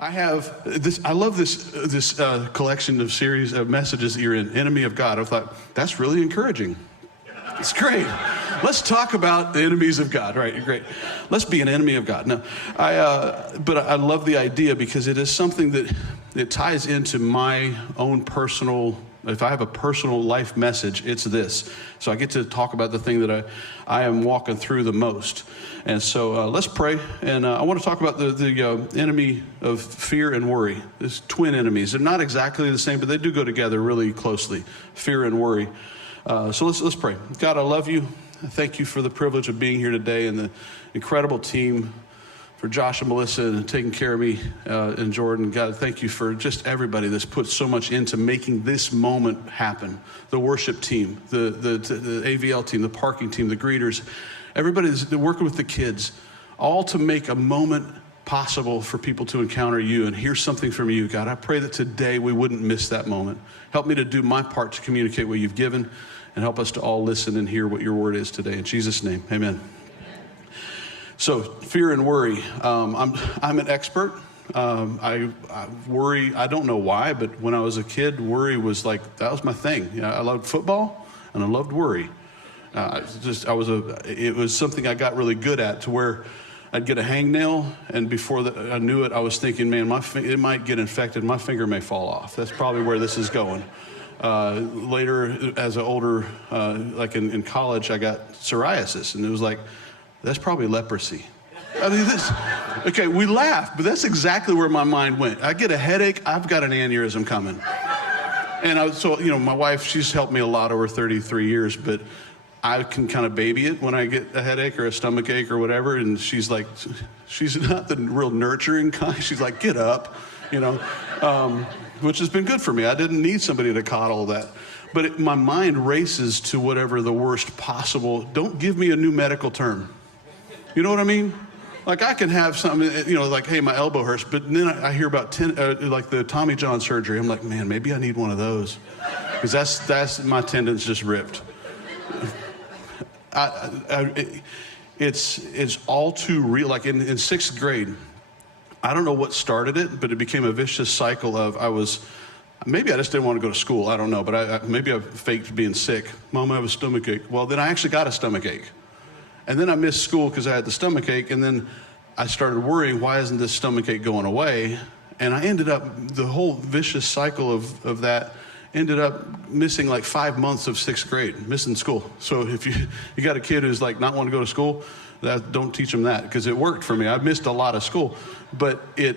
I have this. I love this collection of series of messages that you're in. Enemy of God. I thought that's really encouraging. It's great. Let's talk about the enemies of God. Right? Great. Let's be an enemy of God. No, but I love the idea because it is something that it ties into my own personal. If I have a personal life message, it's this. So I get to talk about the thing that I am walking through the most. And so let's pray. And I want to talk about the enemy of fear and worry. There's twin enemies. They're not exactly the same, but they do go together really closely, fear and worry. So let's pray. God, I love you. Thank you for the privilege of being here today and the incredible team, for Josh and Melissa and taking care of me and Jordan. God, thank you for just everybody that's put so much into making this moment happen. The worship team, the AVL team, the parking team, the greeters, everybody that's working with the kids, all to make a moment possible for people to encounter you and hear something from you. God, I pray that today we wouldn't miss that moment. Help me to do my part to communicate what you've given, and help us to all listen and hear what your word is today. In Jesus' name, amen. So fear and worry. I'm an expert. I worry. I don't know why, but when I was a kid, worry was like, that was my thing. You know, I loved football and I loved worry. It was something I got really good at, to where I'd get a hangnail, and before I knew it, I was thinking, man, it might get infected. My finger may fall off. That's probably where this is going. Later, as an older, like in college, I got psoriasis, and it was like, that's probably leprosy. I mean, okay, we laugh, but that's exactly where my mind went. I get a headache, I've got an aneurysm coming. And so, my wife, she's helped me a lot over 33 years, but I can kind of baby it when I get a headache or a stomach ache or whatever. And she's like, she's not the real nurturing kind. She's like, get up, which has been good for me. I didn't need somebody to coddle that. But my mind races to whatever the worst possible. Don't give me a new medical term. You know what I mean? Like, I can have something, like, hey, my elbow hurts, but then I hear about like the Tommy John surgery. I'm like, man, maybe I need one of those, because that's my tendons just ripped. It's all too real. Like in sixth grade, I don't know what started it, but it became a vicious cycle of maybe I just didn't want to go to school. I don't know, but maybe I faked being sick. Mom, I have a stomach ache. Well, then I actually got a stomach ache. And then I missed school because I had the stomach ache, and then I started worrying, why isn't this stomach ache going away? And I ended up, the whole vicious cycle of that ended up missing like 5 months of sixth grade, missing school. So if you got a kid who's like not wanting to go to school, don't teach them that, because it worked for me. I missed a lot of school, but it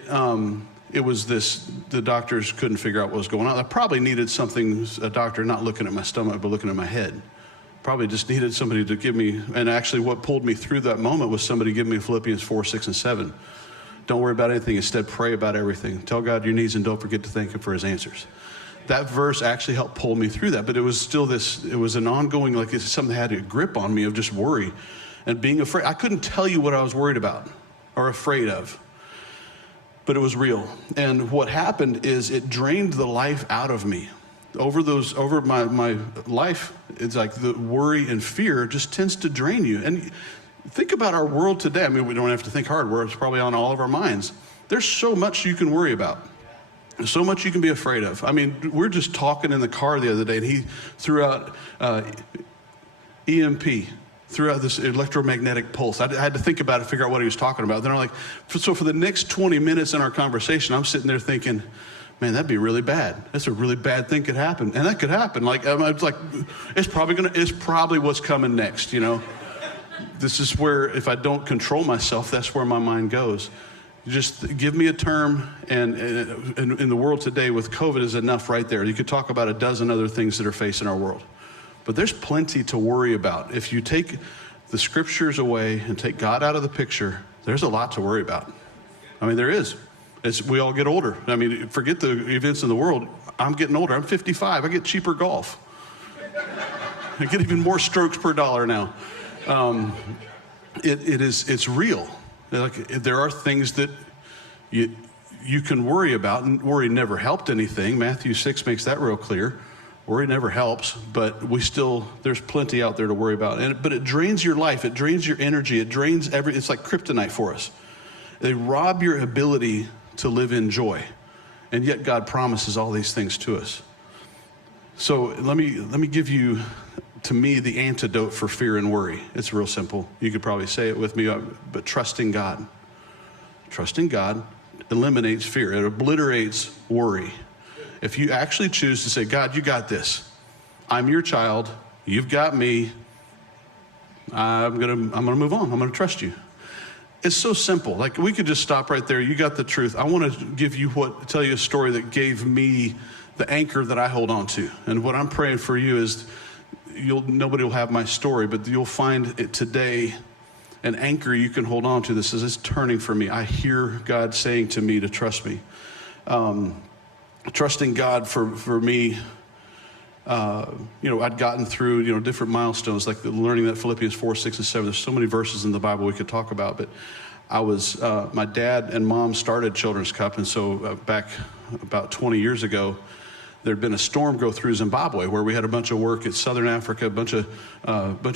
was the doctors couldn't figure out what was going on. I probably needed a doctor not looking at my stomach, but looking at my head. Probably just needed somebody to give me, and actually what pulled me through that moment was somebody giving me Philippians 4, 6, and 7. Don't worry about anything, instead pray about everything. Tell God your needs and don't forget to thank him for his answers. That verse actually helped pull me through that, but it was still it was an ongoing, like it's something that had a grip on me of just worry and being afraid. I couldn't tell you what I was worried about or afraid of, but it was real. And what happened is it drained the life out of me. Over my life, it's like the worry and fear just tends to drain you. And think about our world today. I mean, we don't have to think hard. It's probably on all of our minds. There's so much you can worry about. There's so much you can be afraid of. I mean, we're just talking in the car the other day, and he threw out EMP, threw out this electromagnetic pulse. I had to think about it, figure out what he was talking about. Then I'm like, so for the next 20 minutes in our conversation, I'm sitting there thinking, man, that'd be really bad. That's a really bad thing could happen. And that could happen. Like, it's like, it's probably what's coming next, This is where, if I don't control myself, that's where my mind goes. Just give me a term, and in the world today with COVID is enough right there. You could talk about a dozen other things that are facing our world. But there's plenty to worry about. If you take the scriptures away and take God out of the picture, there's a lot to worry about. I mean, there is. As we all get older. I mean, forget the events in the world. I'm getting older. I'm 55. I get cheaper golf. I get even more strokes per dollar now. It's real. Like, there are things that you can worry about, and worry never helped anything. Matthew 6 makes that real clear. Worry never helps, but there's plenty out there to worry about. But it drains your life. It drains your energy. It drains it's like kryptonite for us. They rob your ability to live in joy. And yet God promises all these things to us. So let me give you, to me, the antidote for fear and worry. It's real simple. You could probably say it with me, but trusting God. Trusting God eliminates fear. It obliterates worry. If you actually choose to say, God, you got this. I'm your child. You've got me. I'm gonna move on. I'm gonna trust you. It's so simple. Like, we could just stop right there. You got the truth. I want to tell you a story that gave me the anchor that I hold on to. And what I'm praying for you is nobody will have my story, but you'll find it today an anchor you can hold on to that says, it's turning for me. I hear God saying to me to trust me. Trusting God for me, I'd gotten through, different milestones, like learning that Philippians 4, 6, and 7. There's so many verses in the Bible we could talk about, but my dad and mom started Children's Cup, and so back about 20 years ago, there'd been a storm go through Zimbabwe where we had a bunch of work at Southern Africa, a bunch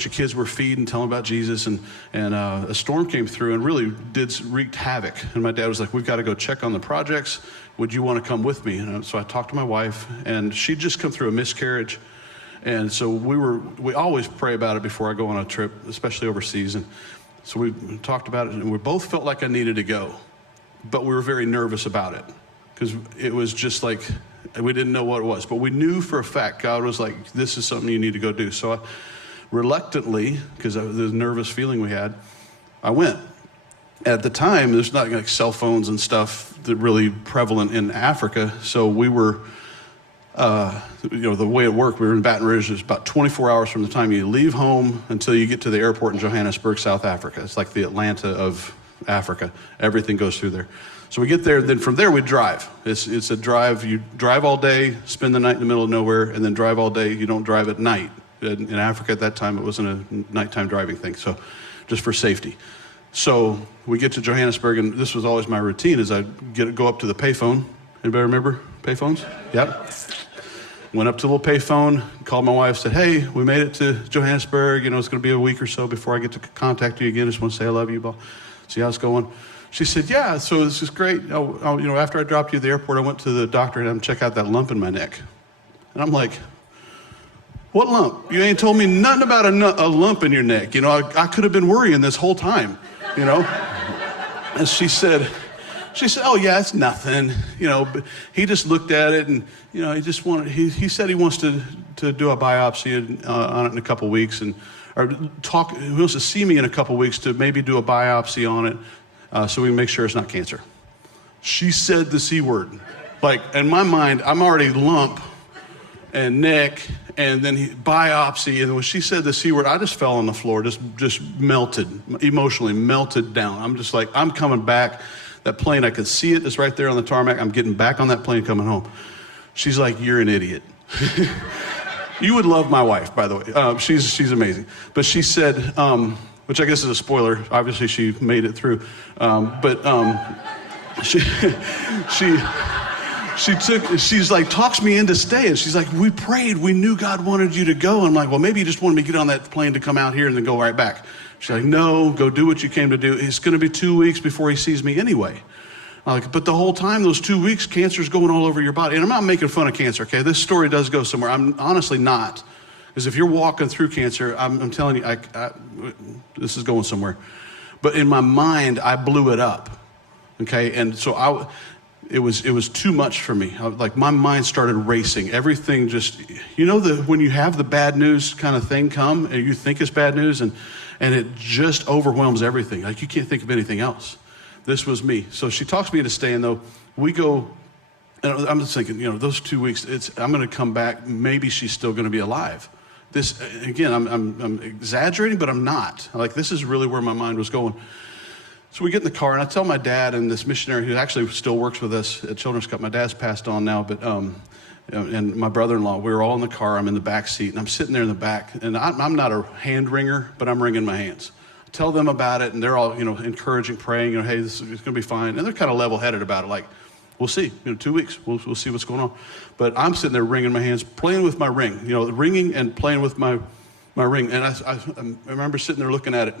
of kids were feeding, telling about Jesus, and a storm came through and really wreaked havoc. And my dad was like, we've got to go check on the projects. Would you want to come with me? And so I talked to my wife, and she'd just come through a miscarriage. And so we always pray about it before I go on a trip, especially overseas. And so we talked about it, and we both felt like I needed to go, but we were very nervous about it because it was just like, we didn't know what it was, but we knew for a fact God was like, this is something you need to go do. So I reluctantly, because of the nervous feeling we had, I went. At the time, there's not like cell phones and stuff that really prevalent in Africa. So we were, the way it worked, we were in Baton Rouge. It's about 24 hours from the time you leave home until you get to the airport in Johannesburg, South Africa. It's like the Atlanta of Africa. Everything goes through there. So we get there, then from there we drive. It's a drive. You drive all day, spend the night in the middle of nowhere, and then drive all day. You don't drive at night. In Africa at that time, it wasn't a nighttime driving thing, so just for safety. So we get to Johannesburg, and this was always my routine, is I'd go up to the payphone. Anybody remember payphones? Yep. Went up to the little payphone, called my wife, said, hey, we made it to Johannesburg. It's going to be a week or so before I get to contact you again. I just want to say I love you, see how it's going. She said, yeah, so this is great. After I dropped you at the airport, I went to the doctor and I'm check out that lump in my neck. And I'm like, what lump? You ain't told me nothing about a lump in your neck. I could have been worrying this whole time, And she said, oh yeah, it's nothing. But he just looked at it and, he said he wants to do a biopsy on it in a couple weeks he wants to see me in a couple weeks to maybe do a biopsy on it. So we can make sure it's not cancer. She said the C word. Like, in my mind, I'm already lump and neck and then biopsy. And when she said the C word, I just fell on the floor, just melted, emotionally melted down. I'm just like, I'm coming back. That plane, I could see it. It's right there on the tarmac. I'm getting back on that plane coming home. She's like, you're an idiot. You would love my wife, by the way. She's amazing. But she said, which I guess is a spoiler. Obviously, she made it through. She's like, talks me into staying. She's like, we prayed. We knew God wanted you to go. I'm like, well, maybe you just wanted me to get on that plane to come out here and then go right back. She's like, no, go do what you came to do. It's going to be 2 weeks before he sees me anyway. I'm like, but the whole time, those 2 weeks, cancer's going all over your body. And I'm not making fun of cancer, okay? This story does go somewhere. I'm honestly not. Because if you're walking through cancer, I'm telling you, this is going somewhere. But in my mind, I blew it up, okay? And so it was too much for me. My mind started racing. Everything just, when you have the bad news kind of thing come, and you think it's bad news, and it just overwhelms everything. Like, you can't think of anything else. This was me. So she talks me into staying, though. We go, and I'm just thinking, those 2 weeks, I'm going to come back. Maybe she's still going to be alive. This, again, I'm exaggerating, but I'm not. Like, this is really where my mind was going. So we get in the car, and I tell my dad and this missionary who actually still works with us at Children's Cup. My dad's passed on now, but and my brother-in-law, we were all in the car. I'm in the back seat, and I'm sitting there in the back, and I'm not a hand wringer, but I'm wringing my hands. I tell them about it, and they're all, encouraging, praying, hey, this is going to be fine. And they're kind of level-headed about it, like, we'll see, 2 weeks, we'll see what's going on. But I'm sitting there wringing my hands, playing with my ring, ringing and playing with my ring. And I remember sitting there looking at it,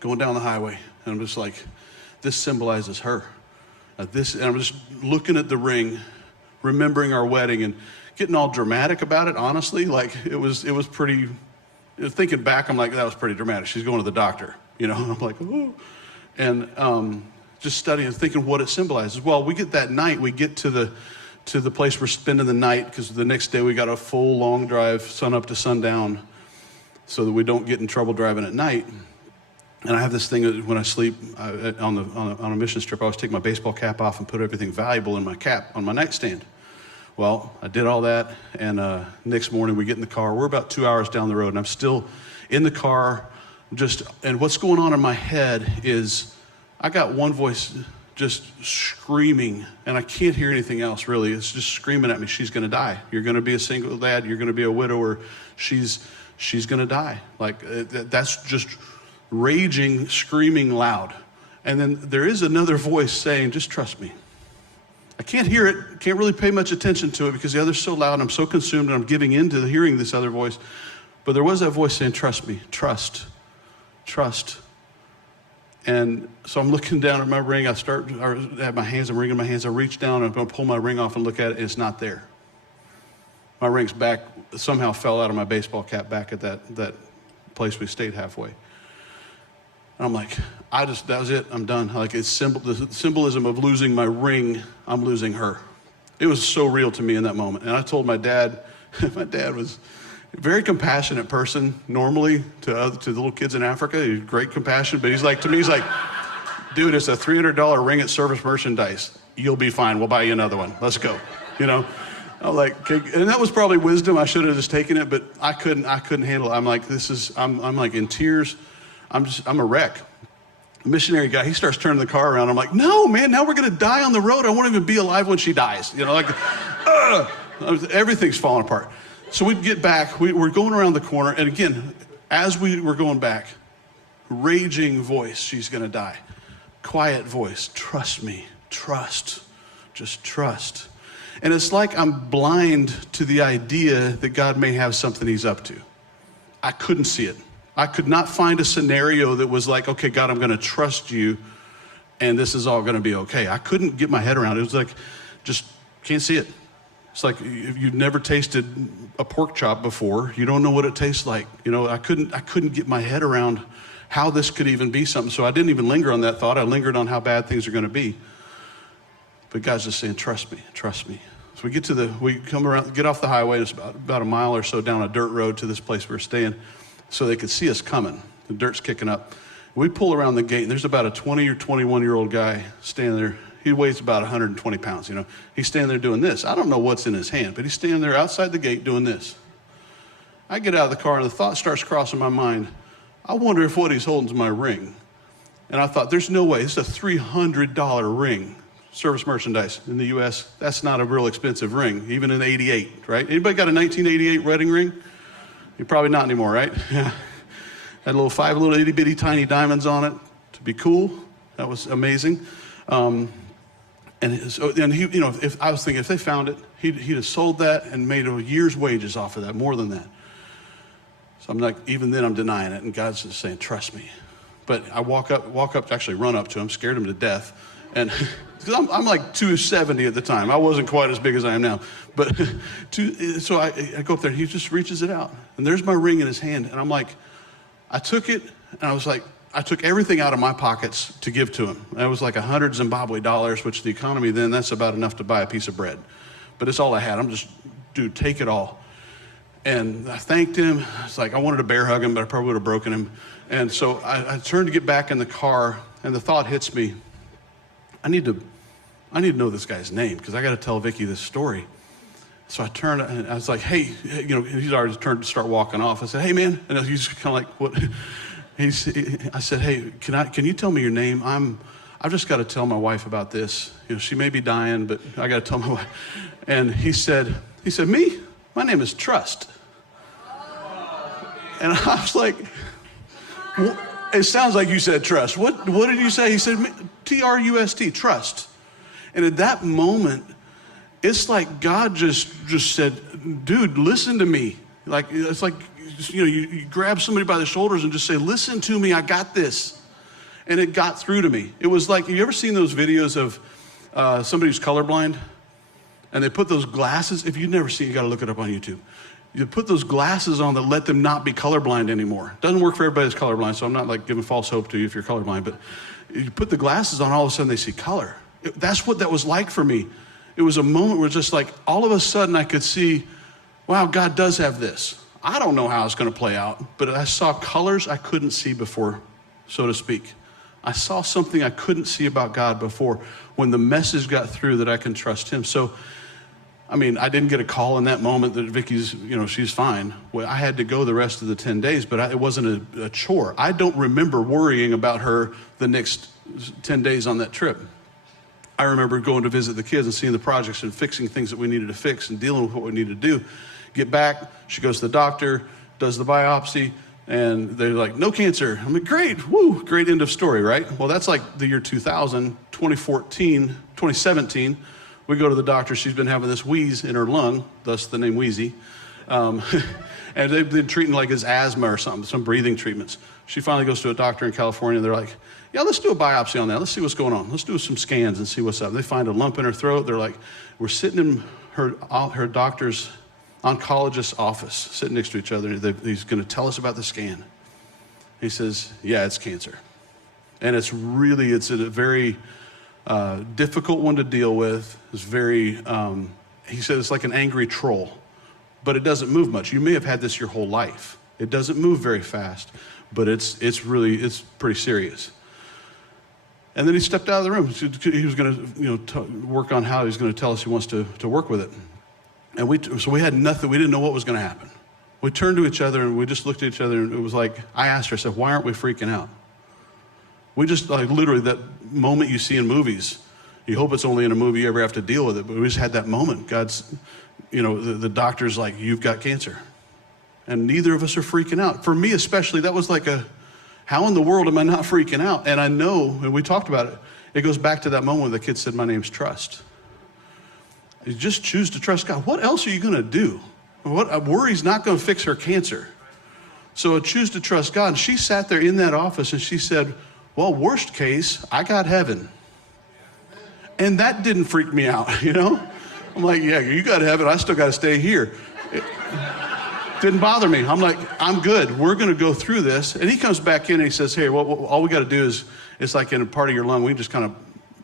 going down the highway, and I'm just like, this symbolizes her. And I'm just looking at the ring, remembering our wedding and getting all dramatic about it, honestly. Like, it was pretty, thinking back, I'm like, that was pretty dramatic. She's going to the doctor, you know, and I'm like, oh. And just studying and thinking what it symbolizes. Well, we get to the place we're spending the night, because the next day we got a full long drive, sun up to sundown, so that we don't get in trouble driving at night. And I have this thing that when I sleep on a mission trip, I always take my baseball cap off and put everything valuable in my cap on my nightstand. Well, I did all that, and next morning we get in the car. We're about 2 hours down the road, and I'm still in the car, and what's going on in my head is I got one voice just screaming, and I can't hear anything else really. It's just screaming at me, she's gonna die. You're gonna be a single dad, you're gonna be a widower, she's gonna die. Like, that's just raging, screaming loud. And then there is another voice saying, just trust me. I can't hear it, can't really pay much attention to it because the other's so loud and I'm so consumed and I'm giving in to hearing this other voice. But there was that voice saying, trust me, trust. And so I'm looking down at my ring. I have my hands, I'm wringing my hands. I reach down and I'm gonna pull my ring off and look at it, and it's not there. My ring's back, somehow fell out of my baseball cap back at that place we stayed halfway. And I'm like, that was it, I'm done. Like, the symbolism of losing my ring, I'm losing her. It was so real to me in that moment. And I told my dad, my dad was a very compassionate person normally to the little kids in Africa. He's great compassion, but he's like, to me, he's like, dude, it's a $300 ring at Service Merchandise. You'll be fine, we'll buy you another one, let's go, you know? I'm like, okay. And that was probably wisdom, I should have just taken it, but I couldn't handle it. I'm like, I'm like in tears. I'm a wreck. The missionary guy, he starts turning the car around. I'm like, no, man, now we're gonna die on the road. I won't even be alive when she dies. You know, like, everything's falling apart. So we get back, we're going around the corner, and again, as we were going back, raging voice, she's gonna die. Quiet voice, trust me, trust, just trust. And it's like I'm blind to the idea that God may have something he's up to. I couldn't see it. I could not find a scenario that was like, okay, God, I'm gonna trust you and this is all gonna be okay. I couldn't get my head around it. It was like, just can't see it. It's like if you've never tasted a pork chop before, you don't know what it tastes like. You know, I couldn't get my head around how this could even be something. So I didn't even linger on that thought. I lingered on how bad things are gonna be. But God's just saying, trust me, trust me. So we come around, get off the highway, and it's about a mile or so down a dirt road to this place we were staying, so they could see us coming. The dirt's kicking up. We pull around the gate, and there's about a 20 or 21-year-old guy standing there. He weighs about 120 pounds, you know. He's standing there doing this. I don't know what's in his hand, but he's standing there outside the gate doing this. I get out of the car, and the thought starts crossing my mind, I wonder if what he's holding is my ring. And I thought, there's no way. This is a $300 ring. Service Merchandise in the U.S., that's not a real expensive ring, even in '88, right? Anybody got a 1988 wedding ring? You're probably not anymore, right? Yeah. Had five little itty bitty tiny diamonds on it to be cool. That was amazing. And he, you know, if they found it, he'd have sold that and made a year's wages off of that, more than that. So I'm like, even then I'm denying it, and God's just saying, trust me. But I walk up, actually run up to him, scared him to death, and because I'm like 270 at the time. I wasn't quite as big as I am now. But so I go up there, and he just reaches it out. And there's my ring in his hand. And I'm like, I took it, and I was like, I took everything out of my pockets to give to him. That was like 100 Zimbabwe dollars, which the economy then, that's about enough to buy a piece of bread. But it's all I had. I'm just, dude, take it all. And I thanked him. It's like, I wanted to bear hug him, but I probably would have broken him. And so I turned to get back in the car, and the thought hits me, I need to know this guy's name, because I got to tell Vicky this story. So I turned, and I was like, hey, you know, he's already turned to start walking off. I said, hey, man. And he's kind of like, what? I said, hey, can you tell me your name? I've just got to tell my wife about this. You know, she may be dying, but I got to tell my wife. And he said, me? My name is Trust. And I was like, it sounds like you said trust. What did you say? He said, T-R-U-S-T, trust. And at that moment, it's like God just said, dude, listen to me. Like, it's like, you know, you grab somebody by the shoulders and just say, listen to me, I got this. And it got through to me. It was like, have you ever seen those videos of somebody who's colorblind, and they put those glasses. If you've never seen it, you got to look it up on YouTube. You put those glasses on that let them not be colorblind anymore. Doesn't work for everybody that's colorblind, so I'm not like giving false hope to you if you're colorblind, but you put the glasses on, all of a sudden they see color. That's what that was like for me. It was a moment where just like all of a sudden I could see, wow, God does have this. I don't know how it's going to play out, but I saw colors I couldn't see before, so to speak. I saw something I couldn't see about God before when the message got through that I can trust him. So, I mean, I didn't get a call in that moment that Vicky's, she's fine. Well, I had to go the rest of the 10 days, but it wasn't a chore. I don't remember worrying about her the next 10 days on that trip. I remember going to visit the kids and seeing the projects and fixing things that we needed to fix and dealing with what we needed to do. Get back, she goes to the doctor, does the biopsy, and they're like, no cancer. I'm like, great, woo, great end of story, right? Well, that's like the year 2000, 2017. We go to the doctor, she's been having this wheeze in her lung, thus the name Wheezy. And they've been treating like his asthma or something, some breathing treatments. She finally goes to a doctor in California, and they're like, yeah, let's do a biopsy on that. Let's see what's going on. Let's do some scans and see what's up. They find a lump in her throat. They're like, we're sitting in her doctor's oncologist's office, sitting next to each other. He's going to tell us about the scan. He says, yeah, it's cancer. And it's a very difficult one to deal with. It's very, he said it's like an angry troll, but it doesn't move much. You may have had this your whole life. It doesn't move very fast, but it's pretty serious. And then he stepped out of the room. He was going to work on how he was going to tell us he wants to work with it. And so we had nothing. We didn't know what was going to happen. We turned to each other and we just looked at each other, and it was like, I asked her, I said, why aren't we freaking out? We just, like, literally that moment you see in movies, you hope it's only in a movie you ever have to deal with it, but we just had that moment. God's, the doctor's like, you've got cancer. And neither of us are freaking out. For me especially, that was like how in the world am I not freaking out? And I know, and we talked about it, it goes back to that moment when the kid said, my name's Trust. You just choose to trust God. What else are you going to do? Worry's not going to fix her cancer. So I choose to trust God. And she sat there in that office and she said, well, worst case, I got heaven. And that didn't freak me out, I'm like, yeah, you got heaven. I still got to stay here. It didn't bother me. I'm like, I'm good. We're going to go through this. And he comes back in and he says, hey, all we got to do is, it's like in a part of your lung. We just kind of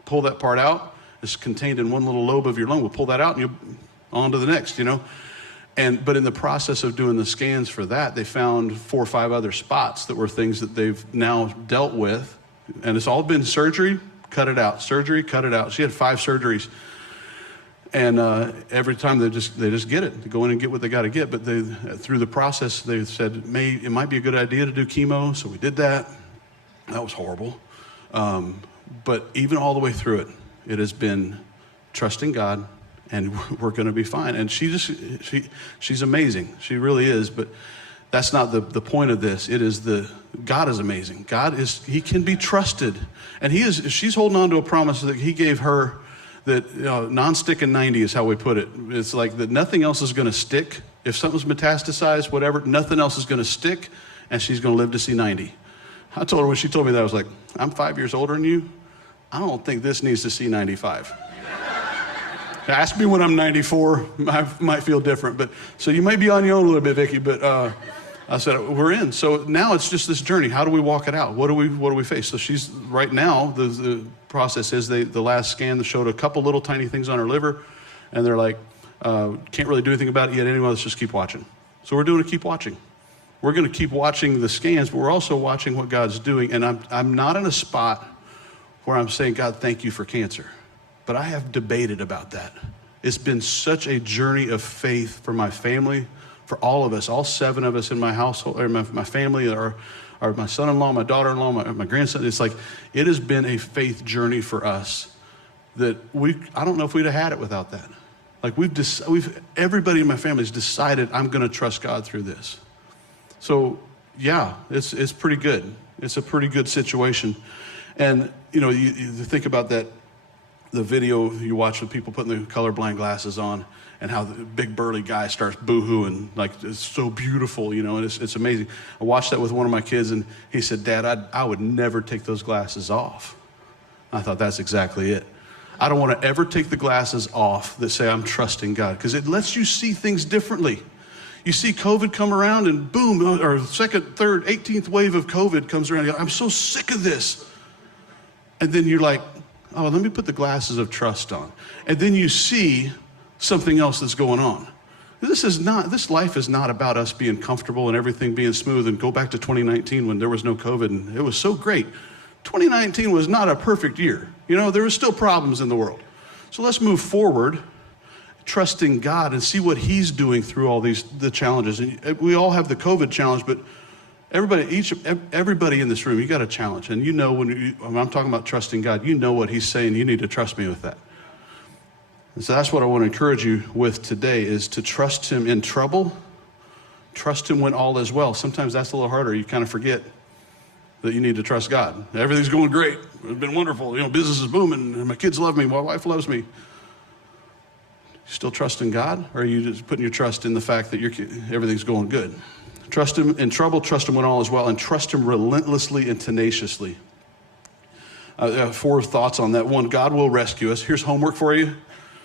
pull that part out. It's contained in one little lobe of your lung. We'll pull that out and you'll on to the next, But in the process of doing the scans for that, they found 4 or 5 other spots that were things that they've now dealt with. And it's all been surgery, cut it out. Surgery, cut it out. She had 5 surgeries. And every time they just get it. They go in and get what they got to get. But through the process, they said, it might be a good idea to do chemo. So we did that. That was horrible. But even all the way through it, it has been trusting God, and we're going to be fine. And she's amazing. She really is. But that's not the point of this. It is God is amazing. He can be trusted. And she's holding on to a promise that he gave her, that non-stick in 90 is how we put it. It's like that nothing else is going to stick. If something's metastasized, whatever, nothing else is going to stick, and she's going to live to see 90. I told her when she told me that, I was like, I'm 5 years older than you. I don't think this needs to see 95. Ask me when I'm 94, I might feel different. But so you may be on your own a little bit, Vicki, but I said, we're in. So now it's just this journey. How do we walk it out? What do we face? So she's, right now, the process is the last scan showed a couple little tiny things on her liver, and they're like, can't really do anything about it yet anyway, let's just keep watching. So we're doing a keep watching. We're going to keep watching the scans, but we're also watching what God's doing. And I'm not in a spot where I'm saying, God, thank you for cancer. But I have debated about that. It's been such a journey of faith for my family, for all of us, all 7 of us in my household, or my family, or my son-in-law, my daughter-in-law, my grandson. It's like, it has been a faith journey for us that I don't know if we'd have had it without that. Like everybody in my family has decided, I'm going to trust God through this. So yeah, it's pretty good. It's a pretty good situation. And you think about that, the video you watch with people putting the colorblind glasses on, and how the big burly guy starts boo-hooing, like it's so beautiful, and it's amazing. I watched that with one of my kids, and he said, Dad, I would never take those glasses off. I thought, that's exactly it. I don't want to ever take the glasses off that say I'm trusting God, because it lets you see things differently. You see COVID come around and boom, or second, third, 18th wave of COVID comes around. I'm so sick of this. And then you're like, oh, let me put the glasses of trust on. And then you see something else that's going on. This life is not about us being comfortable and everything being smooth, and go back to 2019 when there was no COVID and it was so great. 2019 was not a perfect year. There were still problems in the world. So let's move forward, trusting God and see what he's doing through all the challenges. And we all have the COVID challenge, but everybody in this room, you got a challenge. And when I'm talking about trusting God, you know what he's saying. You need to trust me with that. And so that's what I want to encourage you with today, is to trust him in trouble, trust him when all is well. Sometimes that's a little harder. You kind of forget that you need to trust God. Everything's going great. It's been wonderful. Business is booming, and my kids love me, my wife loves me. You still trusting God, or are you just putting your trust in the fact that everything's going good? Trust him in trouble, trust him when all is well, and trust him relentlessly and tenaciously. I have 4 thoughts on that. 1, God will rescue us. Here's homework for you.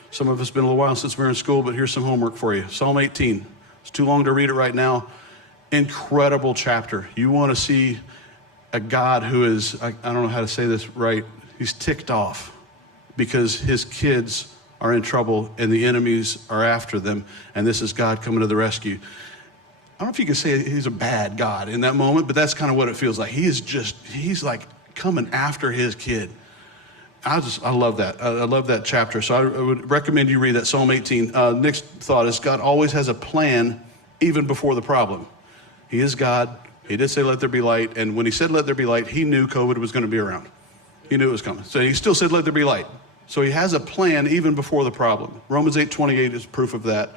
Some of us been a little while since we were in school, but here's some homework for you. Psalm 18. It's too long to read it right now. Incredible chapter. You want to see a God who is, I don't know how to say this right, he's ticked off because his kids are in trouble and the enemies are after them, and this is God coming to the rescue. I don't know if you can say he's a bad God in that moment, but that's kind of what it feels like. He's like coming after his kid. I love that. I love that chapter. So I would recommend you read that, Psalm 18. Next thought is God always has a plan even before the problem. He is God. He did say, let there be light. And when he said, let there be light, he knew COVID was going to be around. He knew it was coming. So he still said, let there be light. So he has a plan even before the problem. Romans 8:28 is proof of that.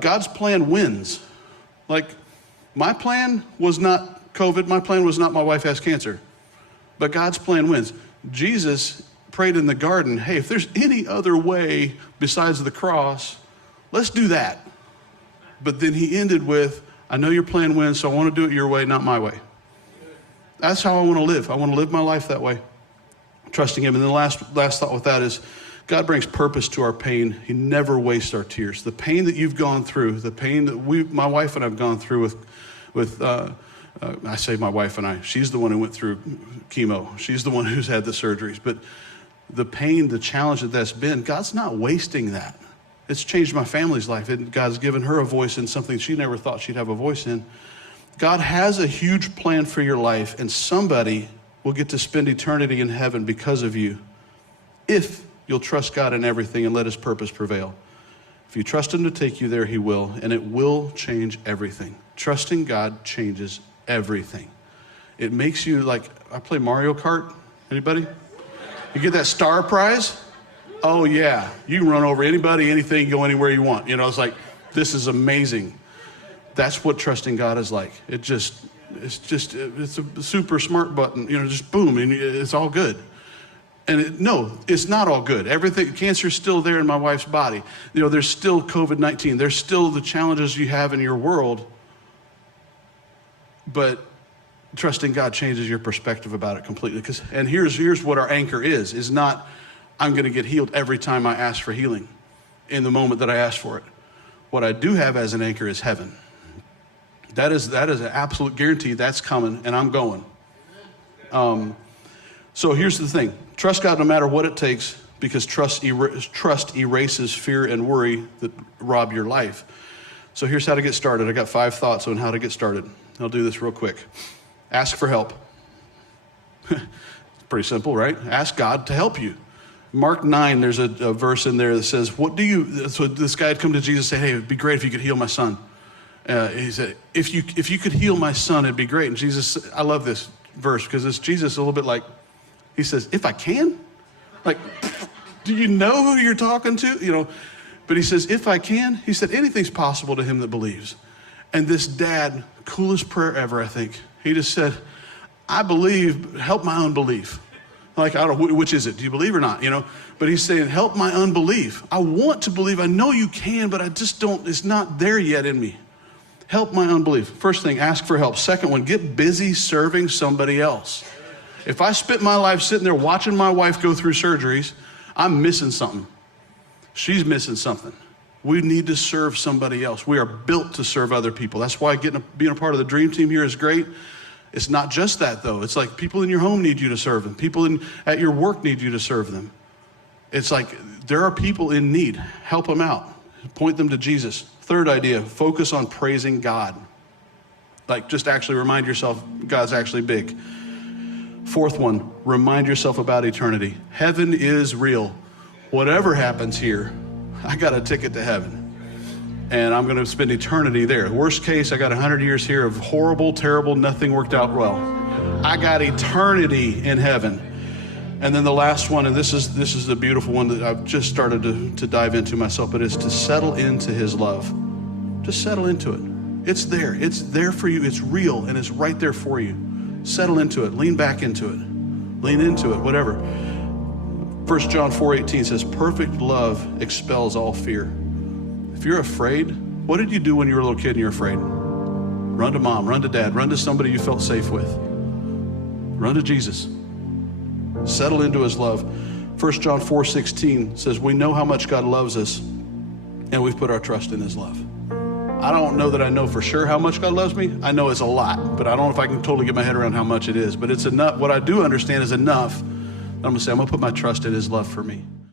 God's plan wins. Like, my plan was not COVID. My plan was not my wife has cancer. But God's plan wins. Jesus prayed in the garden, hey, if there's any other way besides the cross, let's do that. But then he ended with, I know your plan wins, so I want to do it your way, not my way. That's how I want to live. I want to live my life that way, trusting him. And then the last thought with that is, God brings purpose to our pain. He never wastes our tears. The pain that you've gone through, the pain that my wife and I have gone through with I say my wife and I, she's the one who went through chemo. She's the one who's had the surgeries. But the pain, the challenge that's been, God's not wasting that. It's changed my family's life. God's given her a voice in something she never thought she'd have a voice in. God has a huge plan for your life, and somebody will get to spend eternity in heaven because of you, if you'll trust God in everything and let his purpose prevail. If you trust him to take you there, he will, and it will change everything. Trusting God changes everything. It makes you like, I play Mario Kart. Anybody? You get that star prize? Oh yeah, you can run over anybody, anything, go anywhere you want. It's like, this is amazing. That's what trusting God is like. It's a super smart button, just boom, and it's all good. And it's not all good. Cancer's still there in my wife's body. There's still COVID-19. There's still the challenges you have in your world. But trusting God changes your perspective about it completely. And here's what our anchor is not, I'm going to get healed every time I ask for healing in the moment that I ask for it. What I do have as an anchor is heaven. That is an absolute guarantee that's coming, and I'm going. So here's the thing. Trust God no matter what it takes, because trust erases fear and worry that rob your life. So here's how to get started. I got 5 thoughts on how to get started. I'll do this real quick. Ask for help. It's pretty simple, right? Ask God to help you. Mark 9, there's a verse in there that says, so this guy had come to Jesus and say, hey, it'd be great if you could heal my son. He said, if you could heal my son, it'd be great. And Jesus, I love this verse because it's Jesus a little bit like, he says, if I can? Like, do you know who you're talking to? But he says, if I can, he said, anything's possible to him that believes. And this dad, coolest prayer ever, I think. He just said, I believe, help my unbelief. Like, I don't know, which is it? Do you believe or not? But he's saying, help my unbelief. I want to believe. I know you can, but I just don't, it's not there yet in me. Help my unbelief. First thing, ask for help. Second one, get busy serving somebody else. If I spent my life sitting there watching my wife go through surgeries, I'm missing something. She's missing something. We need to serve somebody else. We are built to serve other people. That's why being a part of the dream team here is great. It's not just that, though. It's like people in your home need you to serve them. People at your work need you to serve them. It's like there are people in need. Help them out. Point them to Jesus. Third idea, focus on praising God. Like, just actually remind yourself God's actually big. Fourth one, remind yourself about eternity. Heaven is real. Whatever happens here, I got a ticket to heaven. And I'm going to spend eternity there. Worst case, I got 100 years here of horrible, terrible, nothing worked out well. I got eternity in heaven. And then the last one, and this is the beautiful one that I've just started to dive into myself, but it's to settle into his love. Just settle into it. It's there. It's there for you. It's real, and it's right there for you. Settle into it. Lean back into it. Lean into it, whatever. 1 John 4:18 says, perfect love expels all fear. If you're afraid, what did you do when you were a little kid and you're afraid? Run to mom, run to dad, run to somebody you felt safe with. Run to Jesus. Settle into his love. 1 John 4:16 says, we know how much God loves us, and we've put our trust in his love. I don't know that I know for sure how much God loves me. I know it's a lot, but I don't know if I can totally get my head around how much it is. But it's enough. What I do understand is enough. I'm going to say, I'm going to put my trust in his love for me.